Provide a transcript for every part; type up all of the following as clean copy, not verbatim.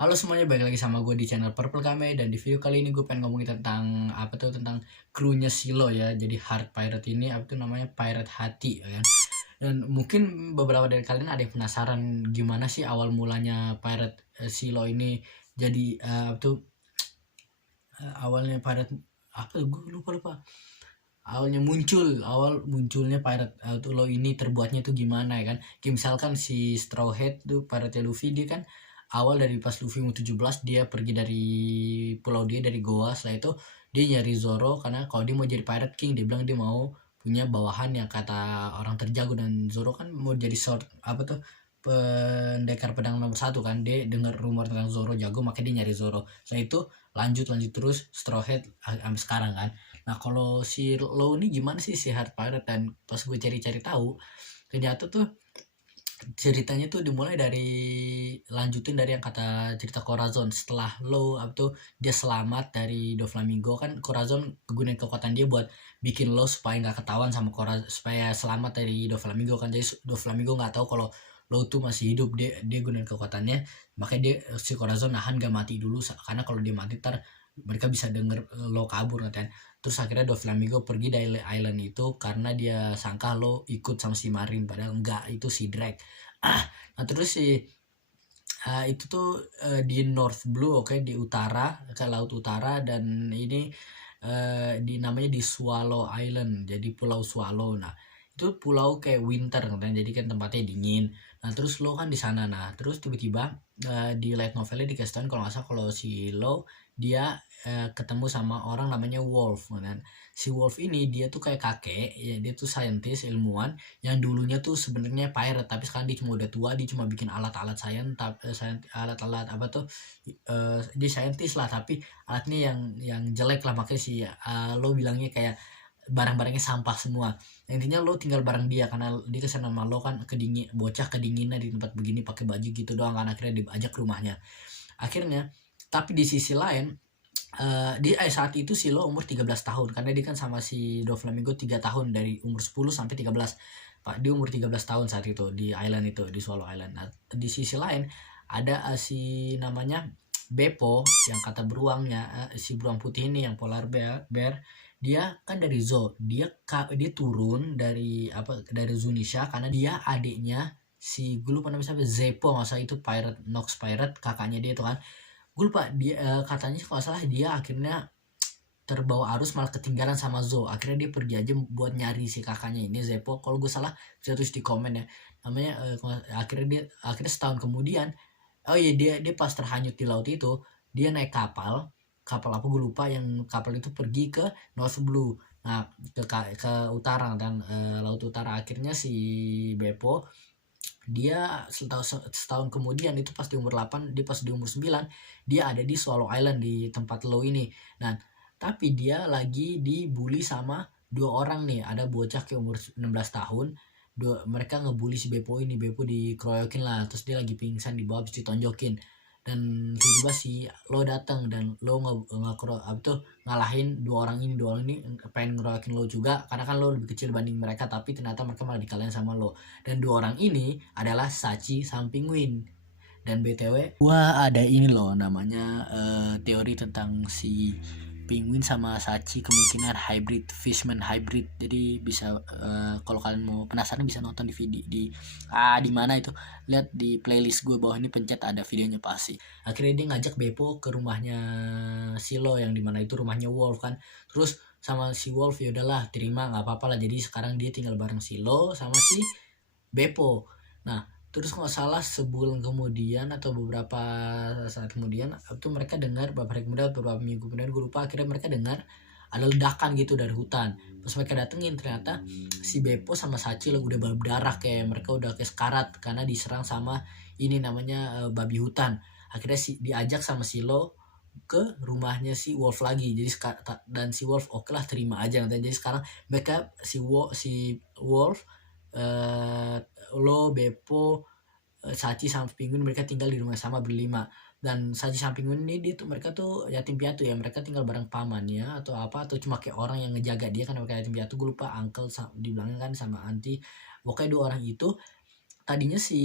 Halo semuanya, balik lagi sama gue di channel Purple Kame. Dan di video kali ini gue pengen ngomongin tentang tentang krunya Silo ya. Jadi Heart Pirate ini namanya Pirate Hati ya kan. Dan mungkin beberapa dari kalian ada yang penasaran gimana sih awal mulanya Pirate Silo ini jadi awalnya Pirate gue lupa awalnya awal munculnya Pirate Law ini terbuatnya tuh gimana ya kan. Kayak misalkan si Straw Hat tuh Pirate Luffy, dia kan awal dari pas Luffy umur 17 dia pergi dari pulau dia, dari Goa. Setelah itu dia nyari Zoro karena kalau dia mau jadi Pirate King, dia bilang dia mau punya bawahan yang kata orang terjago. Dan Zoro kan mau jadi sword pendekar pedang nomor satu kan. Dia dengar rumor tentang Zoro jago, makanya dia nyari Zoro. Setelah itu lanjut terus Straw Hat sampai sekarang kan. Nah kalau si Law ini gimana sih si Heart Pirate? Dan pas gue cari-cari tahu, ternyata tuh ceritanya tuh dimulai dari lanjutin dari yang kata cerita Corazon. Setelah Law dia selamat dari Doflamingo kan, Corazon kegunain kekuatan dia buat bikin Law supaya nggak ketahuan sama Corazon, supaya selamat dari Doflamingo kan. Jadi Doflamingo nggak tahu kalau Law tuh masih hidup. Dia gunain kekuatannya, makanya si Corazon nahan gak mati dulu, karena kalau dia mati ntar mereka bisa denger Law kabur kan. Terus akhirnya Doflamingo pergi dari island itu karena dia sangka Law ikut sama si Marin, padahal enggak, itu si Drake. Nah terus itu tuh di North Blue, oke, di utara, ke laut utara. Dan ini namanya di Swallow Island, jadi Pulau Swallow. Nah itu pulau kayak winter kan, jadi kan tempatnya dingin. Nah terus lo kan di sana. Nah terus tiba-tiba di light novelnya dikasih tahu kalau nggak salah, kalau si Lo dia ketemu sama orang namanya Wolf kan. Si Wolf ini dia tuh kayak kakek ya, dia tuh saintis, ilmuwan yang dulunya tuh sebenarnya pirate, tapi sekarang dia cuma udah tua. Dia cuma bikin alat-alat alat-alat dia saintis lah, tapi alatnya yang jelek lah. Makanya si Lo bilangnya kayak barang-barangnya sampah semua. Intinya lo tinggal bareng dia karena dia kesana sama lo kan, bocah kedinginan di tempat begini pakai baju gitu doang kan. Akhirnya diajak ke rumahnya akhirnya. Tapi di sisi lain saat itu si Lo umur 13 tahun karena dia kan sama si Doflamingo 3 tahun, dari umur 10 sampai 13. Pak, dia umur 13 tahun saat itu di island itu, di Swallow Island. Nah, di sisi lain ada si namanya Beppo yang kata beruangnya, si beruang putih ini yang polar bear. Dia kan dari zoo, dia turun dari dari Zunisha karena dia adiknya si, gue lupa namanya siapa, Zeppo masa itu, pirate Nox pirate, kakaknya dia itu kan. Gue lupa dia katanya kalau salah dia akhirnya terbawa arus malah ketinggalan sama Zo. Akhirnya dia pergi aja buat nyari si kakaknya ini Zeppo. Kalau gue salah bisa tulis di komen ya namanya. Akhirnya setahun kemudian, oh iya, dia pas terhanyut di laut itu, dia naik kapal. Kapal apa gue lupa, yang kapal itu pergi ke North Blue. Nah ke utara dan laut utara. Akhirnya si Beppo dia setahun kemudian, itu pas di umur 8, dia pas di umur 9 dia ada di Swallow Island, di tempat Lo ini. Nah tapi dia lagi dibully sama dua orang nih. Ada bocah kayak umur 16 tahun, mereka ngebully si Beppo ini. Beppo dikeroyokin lah, terus dia lagi pingsan di bawah, habis ditonjokin. Dan tiba-tiba si Lo datang dan Lo ngalahin dua orang ini pengen ngeroyokin Lo juga karena kan Lo lebih kecil dibanding mereka, tapi ternyata mereka malah dikalahin sama Lo. Dan dua orang ini adalah Sachi sama Penguin. Dan BTW gua ada ini loh namanya teori tentang si Penguin sama Sachi kemungkinan hybrid, fishman hybrid. Jadi bisa kalau kalian mau penasaran bisa nonton di video di mana itu, lihat di playlist gue bawah ini, pencet ada videonya pasti. Akhirnya dia ngajak Beppo ke rumahnya Silo, yang dimana itu rumahnya Wolf kan. Terus sama si Wolf, ya udahlah terima, nggak apa-apa lah. Jadi sekarang dia tinggal bareng Silo sama si Beppo. Nah terus nggak salah sebulan kemudian atau beberapa saat kemudian itu mereka dengar, beberapa minggu kemudian gue lupa, akhirnya mereka dengar ada ledakan gitu dari hutan. Pas mereka datengin, ternyata si Beppo sama Sachi udah berdarah, kayak mereka udah kayak sekarat karena diserang sama ini namanya babi hutan. Akhirnya diajak sama Silo ke rumahnya si Wolf lagi. Jadi dan si Wolf oke lah, terima aja. Jadi sekarang mereka si Wolf, Lo, Beppo, Sachi sama Penguin, mereka tinggal di rumah sama berlima. Dan Sachi sama Penguin ini mereka tuh yatim piatu ya, mereka tinggal bareng pamannya atau apa, atau cuma kayak orang yang ngejaga dia kan, mereka yatim piatu. Gue lupa uncle dibilangnya kan sama auntie, pokoknya dua orang itu. tadinya si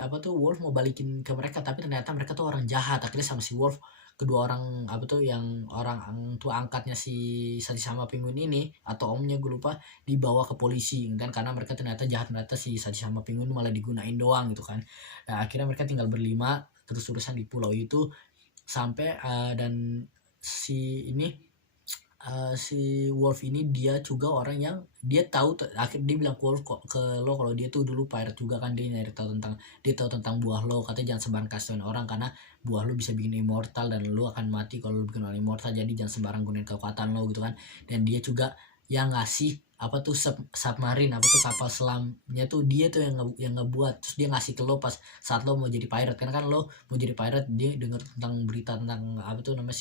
apa tuh Wolf mau balikin ke mereka, tapi ternyata mereka tuh orang jahat. Akhirnya sama si Wolf, kedua orang apa tuh yang orang tua angkatnya si Saji sama Penguin ini atau omnya gue lupa, dibawa ke polisi kan, karena mereka ternyata jahat, ternyata si Saji sama Penguin malah digunain doang gitu kan. Nah akhirnya mereka tinggal berlima terus-terusan di pulau itu sampai dan si ini si Wolf ini dia juga orang yang dia tahu akhir dia bilang Wolf kok ke lo kalau dia tuh dulu pirate juga kan, dia tahu tentang buah lo, katanya jangan sembarang kasih orang karena buah lo bisa bikin immortal dan lo akan mati kalau lo bikin orang immortal, jadi jangan sembarang gunain kekuatan lo gitu kan. Dan dia juga yang ngasih apa tuh submarine apa tuh kapal selamnya tuh dia tuh yang ngebuat, terus dia ngasih ke lo pas saat lo mau jadi pirate, karena kan lo mau jadi pirate dia dengar tentang berita tentang apa tuh namanya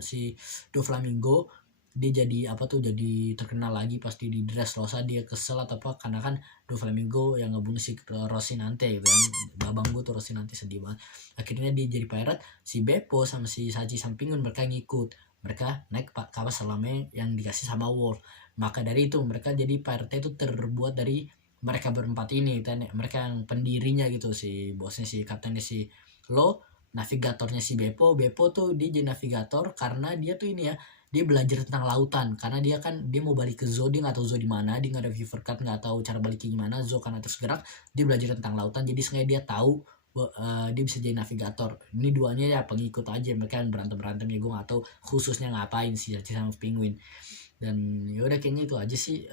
si Doflamingo, dia jadi apa tuh jadi terkenal lagi pasti di Dressrosa, dia kesel atau apa karena kan Doflamingo yang ngebunuh si Rocinante gitu kan, babang gue tuh Rocinante sedih banget. Akhirnya dia jadi pirate, si Beppo sama si Saji Sampingun mereka ngikut, mereka naik kapal selamnya yang dikasih sama Wolf. Maka dari itu mereka jadi pirate itu terbuat dari mereka berempat ini kan, mereka yang pendirinya gitu, si bosnya si kaptennya si Lo, navigatornya si Beppo tuh dia jadi navigator karena dia tuh ini ya, dia belajar tentang lautan karena dia mau balik ke Zoo, dia nggak tahu Zoo di mana, dia nggak ada viewer card, nggak tahu cara baliknya gimana, Zoo karena terus gerak, dia belajar tentang lautan, jadi sengaja dia tahu dia bisa jadi navigator. Ini duanya ya pengikut aja, mereka yang berantem ya, gue nggak tahu khususnya ngapain sih sama Penguin. Dan yaudah kayaknya itu aja sih.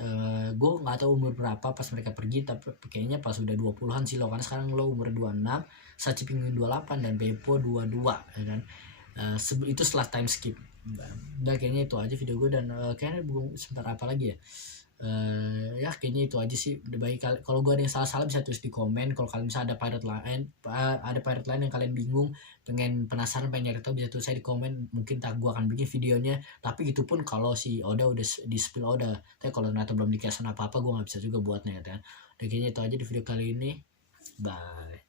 Gue nggak tahu umur berapa pas mereka pergi, tapi kayaknya pas udah 20-an sih lo, karena sekarang lo umur 26, Sachi Penguin 28 dan Beppo 22 ya kan. Itu setelah time skip. Udah kayaknya itu aja video gue, dan kayaknya belum sebentar apa lagi ya. Ya kayaknya itu aja sih. Udah baik, kalau gue ada yang salah-salah bisa tulis di komen. Kalau kalian misalnya ada pirate lain yang kalian bingung, penasaran pengen nyari tahu, bisa tulis saya di komen, mungkin gue akan bikin videonya. Tapi gitu pun kalau si Oda udah di spill Oda, tapi kalau ternyata belum dikasih apa-apa gue nggak bisa juga buatnya kan. Udah kayaknya itu aja di video kali ini. Bye.